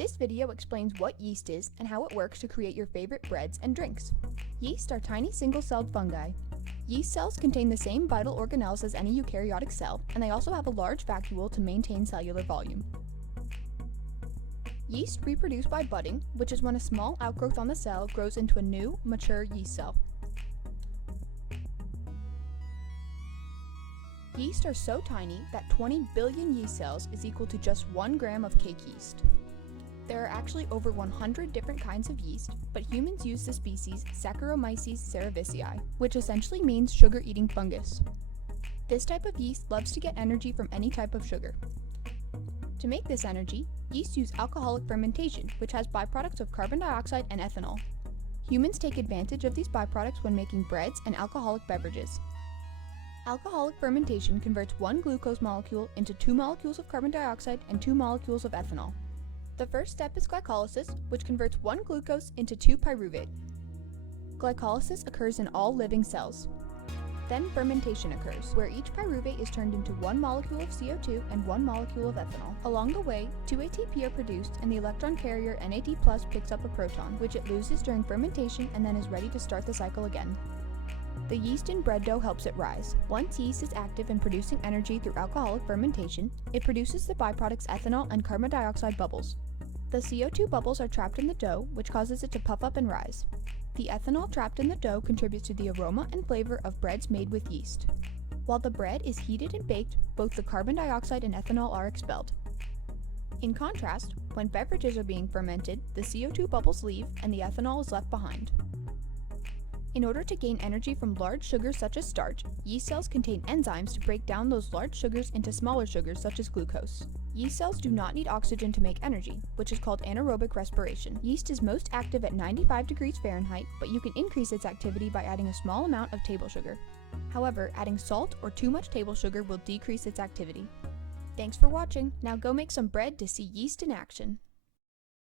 This video explains what yeast is and how it works to create your favorite breads and drinks. Yeast are tiny single-celled fungi. Yeast cells contain the same vital organelles as any eukaryotic cell, and they also have a large vacuole to maintain cellular volume. Yeast reproduce by budding, which is when a small outgrowth on the cell grows into a new, mature yeast cell. Yeast are so tiny that 20 billion yeast cells is equal to just 1 gram of cake yeast. There are actually over 100 different kinds of yeast, but humans use the species Saccharomyces cerevisiae, which essentially means sugar-eating fungus. This type of yeast loves to get energy from any type of sugar. To make this energy, yeast use alcoholic fermentation, which has byproducts of carbon dioxide and ethanol. Humans take advantage of these byproducts when making breads and alcoholic beverages. Alcoholic fermentation converts one glucose molecule into 2 molecules of carbon dioxide and 2 molecules of ethanol. The first step is glycolysis, which converts 1 glucose into 2 pyruvate. Glycolysis occurs in all living cells. Then fermentation occurs, where each pyruvate is turned into 1 molecule of CO2 and 1 molecule of ethanol. Along the way, 2 ATP are produced and the electron carrier NAD+ picks up a proton, which it loses during fermentation and then is ready to start the cycle again. The yeast in bread dough helps it rise. Once yeast is active in producing energy through alcoholic fermentation, it produces the byproducts ethanol and carbon dioxide bubbles. The CO2 bubbles are trapped in the dough, which causes it to puff up and rise. The ethanol trapped in the dough contributes to the aroma and flavor of breads made with yeast. While the bread is heated and baked, both the carbon dioxide and ethanol are expelled. In contrast, when beverages are being fermented, the CO2 bubbles leave and the ethanol is left behind. In order to gain energy from large sugars such as starch, yeast cells contain enzymes to break down those large sugars into smaller sugars such as glucose. Yeast cells do not need oxygen to make energy, which is called anaerobic respiration. Yeast is most active at 95 degrees Fahrenheit, but you can increase its activity by adding a small amount of table sugar. However, adding salt or too much table sugar will decrease its activity. Thanks for watching. Now go make some bread to see yeast in action.